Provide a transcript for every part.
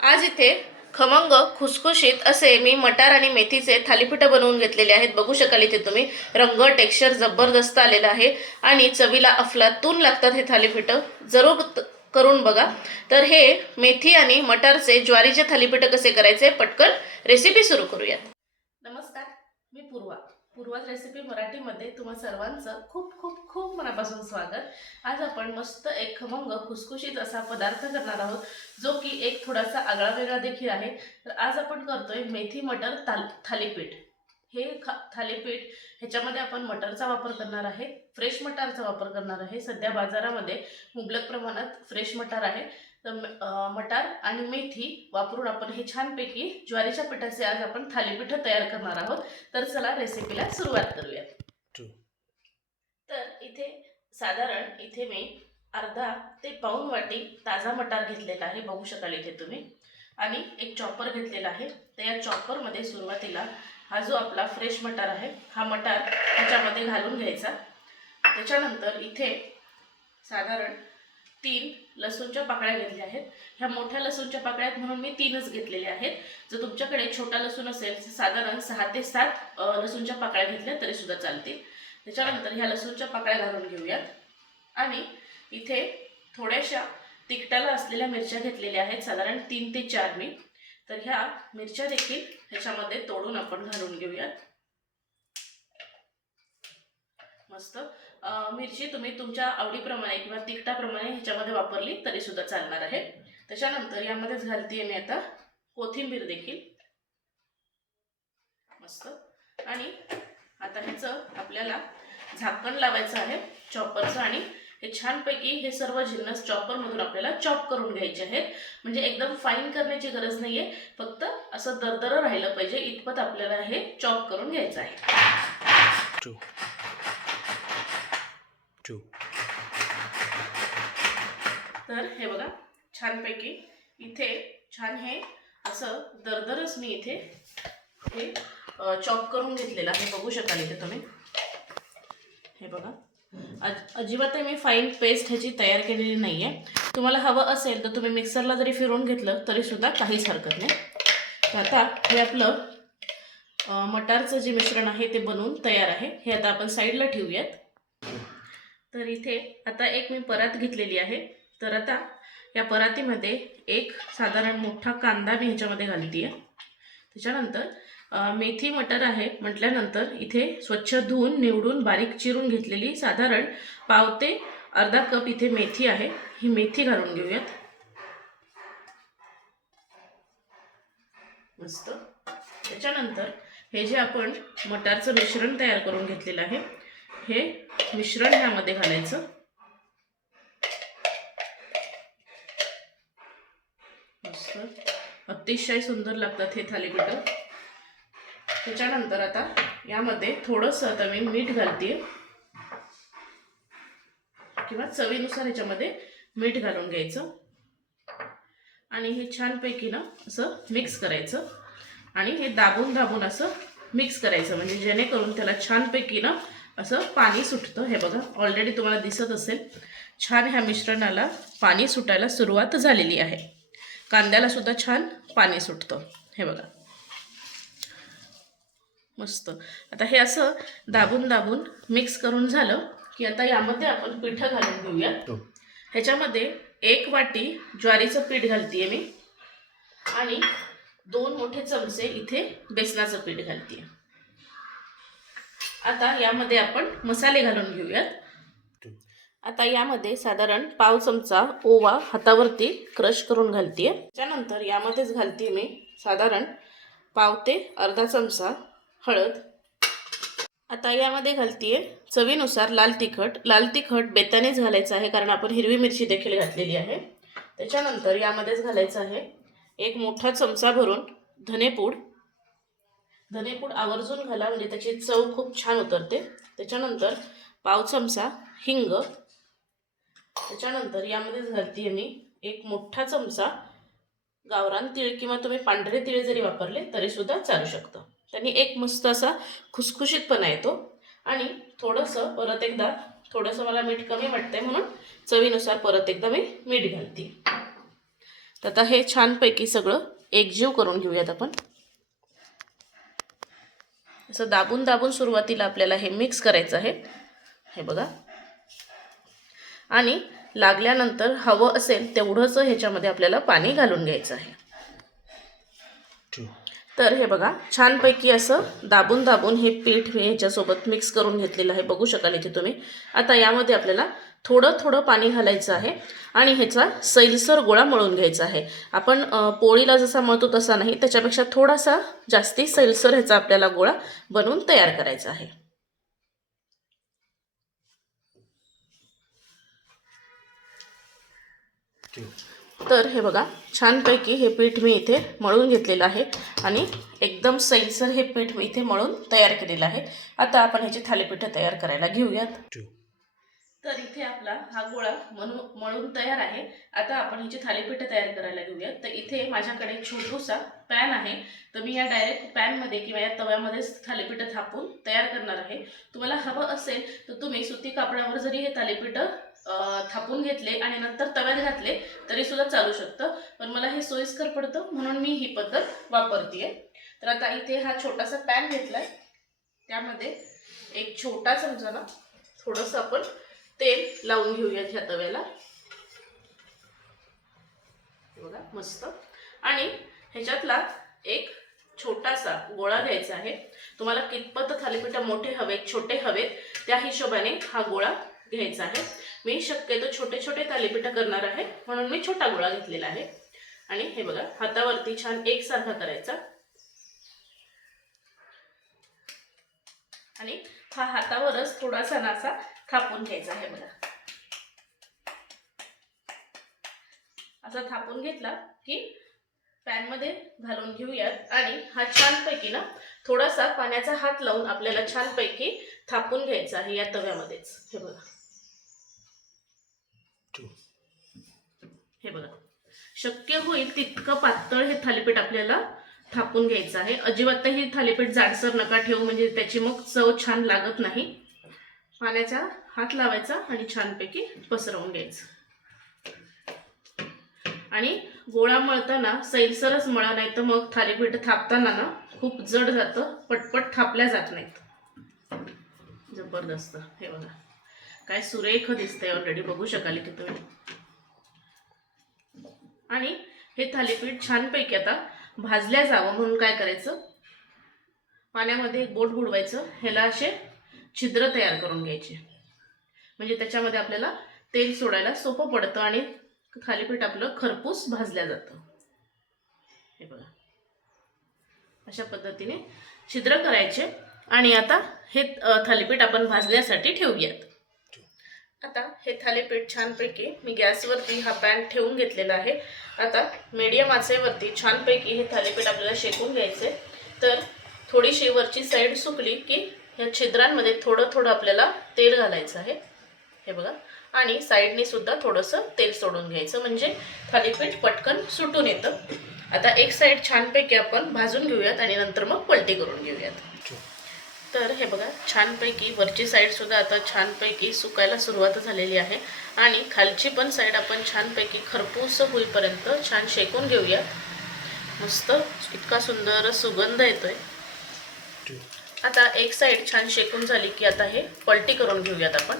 आज इथे खमंग खुसखुशीत असे मी मटार आणि मेथीचे थालीपीठं बनवून घेतलेले आहेत. बघू शकाल इथे तुम्ही. रंग टेक्स्चर जबरदस्त आलेला आहे. आणि चवीला अफलातून लागतात हे थालीपीठं. जरूर करून बघा. तर हे मेथी आणि मटारचे ज्वारीचे थालीपीठं कसे करायचे? पटकन रेसिपी सुरू करूयात. नमस्कार मी पूर्वा. पूर्वाच रेसिपी मराठीमध्ये तुम्हा सर्वांचं खूप खूप खूप मनापासून स्वागत. आज आपण मस्त एक खमंग खुसखुशीत असा पदार्थ करणार आहोत जो की एक थोडासा आगळा वेगळा देखील आहे. तर आज आपण करतोय मेथी मटर थाल थालीपीठ. हे खा थालीपीठ ह्याच्यामध्ये आपण मटरचा वापर करणार आहे फ्रेश मटारचा वापर करणार आहे. सध्या बाजारामध्ये मुबलक प्रमाणात फ्रेश मटार आहे. तर मटार आणि मेथी वापरून आपण हे छानपैकी ज्वारीच्या पिठाचे आज आपण थालीपीठं तयार करणार आहोत. तर चला रेसिपीला सुरुवात करूयात. True. तर इथे साधारण इथे मी अर्धा ते पाऊण वाटी ताजा मटार घेतलेला आहे बघू शकाल इथे तुम्ही. आणि एक चॉपर घेतलेला आहे. तर या चॉपरमध्ये सुरुवातीला हा जो आपला फ्रेश मटार आहे हा मटार ह्याच्यामध्ये घालून घ्यायचा. त्याच्यानंतर इथे साधारण तीन लसूणच्या पाकळ्या घेतल्या आहेत. ह्या मोठ्या लसूणच्या पाकळ्या आहेत म्हणून मी तीनच घेतलेल्या आहेत. जर तुमच्याकडे छोटा लसूण असेल तर साधारण सहा ते सात लसूणच्या पाकळ्या घेतल्या तरी सुद्धा चालतील. त्याच्यानंतर ह्या लसूणच्या पाकळ्या घालून घेऊयात. आणि इथे थोड्याशा तिखटाला असलेल्या मिरच्या घेतलेल्या आहेत साधारण तीन ते चार मी. तर ह्या मिरच्या देखील ह्याच्यामध्ये तोडून आपण घालून घेऊयात. मस्त. मिरची तुम्ही तुमच्या आवडीप्रमाणे किंवा तिखटाप्रमाणे ह्याच्यामध्ये वापरली तरी सुद्धा चालणार आहे. त्याच्यानंतर यामध्येच घालते मी आता कोथिंबीर देखील. मस्त. आणि आता ह्याचं आपल्याला झाकण लावायचं आहे चॉपरचं. आणि हे छानपैकी हे सर्व जिन्नस चॉपरमधून आपल्याला चॉप करून घ्यायचे आहेत. म्हणजे एकदम फाईन करण्याची गरज नाही आहे फक्त असं दरदर राहिलं पाहिजे इतपत आपल्याला हे चॉप करून घ्यायचं आहे. टू तर हे बघा छानपैकी इथे छान हे असं दरदरच मी इथे हे चॉप करून घेतलेलं आहे. बघू शकाल इथे तुम्ही. हे बघा. अज अजिबातही मी फाईन पेस्ट ह्याची तयार केलेली नाही आहे तुम्हाला हवं असेल तर तुम्ही मिक्सरला जरी फिरवून घेतलं तरीसुद्धा काहीच हरकत नाही. तर आता हे आपलं मटारचं जे मिश्रण आहे ते बनवून तयार आहे. हे आता आपण साईडला ठेवूयात. तर इथे आता एक मी परात घेतलेली आहे. तर आता या परातीमध्ये एक साधारण मोठा कांदा मी ह्याच्यामध्ये घालते आहे त्याच्यानंतर मेथी मटर आहे म्हटल्यानंतर इथे स्वच्छ धुवून निवडून बारीक चिरून घेतलेली साधारण पाव ते अर्धा कप इथे मेथी आहे. ही मेथी घालून घेऊयात. मस्त. त्याच्यानंतर हे जे आपण मटारचं मिश्रण तयार करून घेतलेलं आहे हे मिश्रण ह्यामध्ये घालायचं. अतिशय सुंदर लागतात हे थालीपीठं. त्याच्यानंतर आता यामध्ये थोडंसं आता मी मीठ घालते किंवा चवीनुसार ह्याच्यामध्ये मीठ घालून घ्यायचं. आणि हे छानपैकी ना असं मिक्स करायचं. आणि हे दाबून दाबून असं मिक्स करायचं. म्हणजे जेणेकरून त्याला छानपैकी ना असं पाणी सुटतं. हे बघा ऑलरेडी तुम्हाला दिसत असेल. छान ह्या मिश्रणाला पाणी सुटायला सुरुवात झालेली आहे. कांद्याला सुद्धा छान पाणी सुटतं. हे बघा. मस्त. आता हे असं दाबून दाबून मिक्स करून झालं की आता यामध्ये आपण पिठं घालून घेऊया. हो. ह्याच्यामध्ये एक वाटी ज्वारीचं पीठ घालतीये मी. आणि दोन मोठे चमचे इथे बेसनाचं पीठ घालतीये. आता यामध्ये आपण मसाले घालून घेऊयात. आता यामध्ये साधारण पाव चमचा ओवा हातावरती क्रश करून घालतीये. त्यानंतर यामध्येच घालते मी साधारण पाव ते अर्धा चमचा हळद. आता यामध्ये घालतीये चवीनुसार लाल तिखट. लाल तिखट बेतानेच घालायचं आहे कारण आपण हिरवी मिरची देखील घातलेली आहे. त्याच्यानंतर यामध्येच घालायचं आहे एक मोठा चमचा भरून धनेपूड. धनेपूड आवर्जून घाला म्हणजे त्याची चव खूप छान उतरते. त्याच्यानंतर पाव चमचा हिंग. त्याच्यानंतर यामध्येच घालते मी एक मोठा चमचा गावरान तीळ किंवा तुम्ही पांढरे तीळ जरी वापरले तरीसुद्धा चालू शकतं. त्यांनी एक मस्त असा खुसखुशीतपणा येतो. आणि थोडंसं परत एकदा थोडंसं मला मीठ कमी वाटतंय म्हणून चवीनुसार परत एकदा मी मीठ घालते. तर आता हे छानपैकी सगळं एकजीव करून घेऊयात आपण. असं दाबून दाबून सुरुवातीला आपल्याला हे मिक्स करायचं आहे. हे बघा. आणि लागल्यानंतर हवं असेल तेवढंच ह्याच्यामध्ये आपल्याला पाणी घालून घ्यायचं आहे. तर हे बघा छानपैकी असं दाबून दाबून हे पीठ मी ह्याच्यासोबत मिक्स करून घेतलेलं आहे. बघू शकाल इथे तुम्ही. आता यामध्ये आपल्याला थोडं थोडं पाणी घालायचं आहे आणि ह्याचा सैलसर गोळा मळून घ्यायचा आहे. आपण पोळीला जसा मळतो तसा नाही त्याच्यापेक्षा थोडासा जास्ती सैलसर ह्याचा आपल्याला गोळा बनवून तयार करायचा आहे. तर हे बघा छानपैकी हे पीठ मी इथे मळून घेतलेलं आहे आणि एकदम सैलसर हे पीठ मी इथे मळून तयार केलेलं आहे. आता आपण ह्याची थालीपीठं तयार करायला घेऊयात. तर इथे आपला हा गोळा म्हणून मळून तयार आहे. आता आपण ह्याची थालीपीठं तयार करायला घेऊया. तर इथे माझ्याकडे छोटूसा पॅन आहे. तर मी या डायरेक्ट पॅनमध्ये किंवा या तव्यामध्येच थालीपीठं थापून तयार करणार आहे. तुम्हाला हवं असेल तर तुम्ही सुती कापडावर जरी हे थालीपीठं थापून घेतले आणि नंतर तव्यात घातले तरी सुद्धा चालू शकतं. पण मला हे सोयीस्कर पडतं म्हणून मी ही पद्धत वापरते तर आता इथे हा छोटासा पॅन घेतलाय. त्यामध्ये एक छोटा चमचा ना थोडंसं आपण तेल लावून घेऊया ह्या तव्याला. बघा मस्त. आणि ह्याच्यातला एक छोटासा गोळा घ्यायचा आहे. तुम्हाला कितपत थालीपीठ मोठे हवेत छोटे हवेत त्या हिशोबाने हा गोळा घ्यायचा आहे. मी शक्यतो छोटे छोटे थालीपीठ करणार आहे म्हणून मी छोटा गोळा घेतलेला आहे. आणि हे बघा हातावरती छान एकसारखा करायचा. आणि हा हातावरच थोडासा नासा थापून घ्यायचा आहे बघा. असा थापून घेतला की पॅनमध्ये घालून घेऊयात आणि हा छानपैकी ना थोडासा पाण्याचा हात लावून आपल्याला छानपैकी थापून घ्यायचा आहे या तव्यामध्येच. हे बघा. हे बघा. शक्य होईल तितकं पातळ हे थालीपीठ आपल्याला थापून घ्यायचं आहे. अजिबात हे थालीपीठ जाडसर नका ठेवू म्हणजे त्याची मग चव छान लागत नाही. पाण्याचा हात लावायचा आणि छानपैकी पसरवून घ्यायचं. आणि गोळा मळताना सैलसरच मळा नाही तर मग थालीपीठ थापताना ना खूप जड जातं पटपट थापल्या जात नाहीत. जबरदस्त. हे बघा. काय सुरेख दिसतंय ऑलरेडी बघू शकाल की तुम्ही. आणि हे थालीपीठ छानपैकी आता भाजल्या जावं म्हणून काय करायचं? पाण्यामध्ये एक बोट बुडवायचं. ह्याला असे छिद्र तयार करून घ्यायचे. म्हणजे त्याच्यामध्ये आपल्याला तेल सोडायला सोपं पडतं आणि थालीपीठ आपलं खरपूस भाजल्या जातं. हे बघा. अशा पद्धतीने छिद्र करायचे आणि आता हे थालीपीठ आपण भाजण्यासाठी ठेवूयात. आता हे थालीपीठ छानपैकी मी गॅसवरती हा पॅन ठेवून घेतलेला आहे. आता मीडियम आचेवरती छानपैकी हे थालीपीठ आपल्याला शेकून घ्यायचे तर थोडीशी वरची साईड सुकली की ह्या छिद्रांमध्ये थोडं थोडं आपल्याला तेल घालायचं आहे. हे बघा. आणि साईडने सुद्धा थोडंसं तेल सोडून घ्यायचं. म्हणजे थालीपीठ पटकन सुटून येतं. आता एक साईड छानपैकी आपण भाजून घेऊयात आणि नंतर मग पलटी करून घेऊयात. तर हे बघा छानपैकी वरची साईडसुद्धा आता छानपैकी सुकायला सुरुवात झालेली आहे. आणि खालची पण साईड आपण छानपैकी खरपूस होईपर्यंत छान शेकून घेऊयात. मस्त इतका सुंदर सुगंध येतोय. आता एक साईड छान शेकून झाली की आता हे पलटी करून घेऊयात आपण.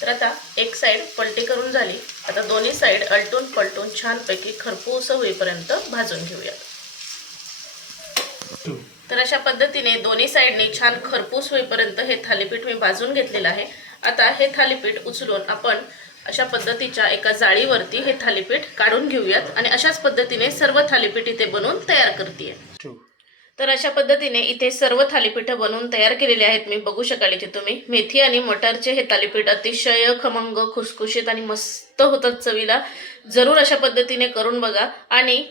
तर आता एक साईड पलटी करून झाली. आता दोन्ही साईड अलटून पलटून छानपैकी खरपूस होईपर्यंत भाजून घेऊयात. तर अशा पद्धतीने दोन्ही साईडने छान खरपूस होईपर्यंत हे थालीपीठ मी भाजून घेतलेलं आहे. आता हे थालीपीठ उचलून आपण अशा पद्धतीच्या एका जाळीवरती हे थालीपीठ काढून घेऊयात आणि अशाच पद्धतीने सर्व थालीपीठ इथे बनवून तयार करते तर अशा पद्धतीने इथे सर्व थालीपीठं बनवून तयार केलेली आहेत. मी बघू शकाल इथे तुम्ही. मेथी आणि मटारचे हे थालीपीठ अतिशय खमंग खुसखुशीत आणि मस्त होतात चवीला. जरूर अशा पद्धतीने करून बघा. आणि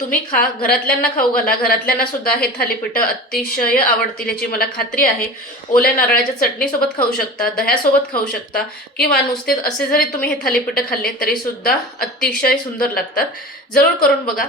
तुम्ही खा. घरातल्यांना खाऊ घाला. घरातल्यांना सुद्धा हे थालीपीठं अतिशय आवडतील याची मला खात्री आहे. ओल्या नारळाच्या चटणीसोबत खाऊ शकता दह्यासोबत खाऊ शकता किंवा नुसते असे जरी तुम्ही हे थालीपीठं खाल्ले तरी सुद्धा अतिशय सुंदर लागतात. जरूर करून बघा.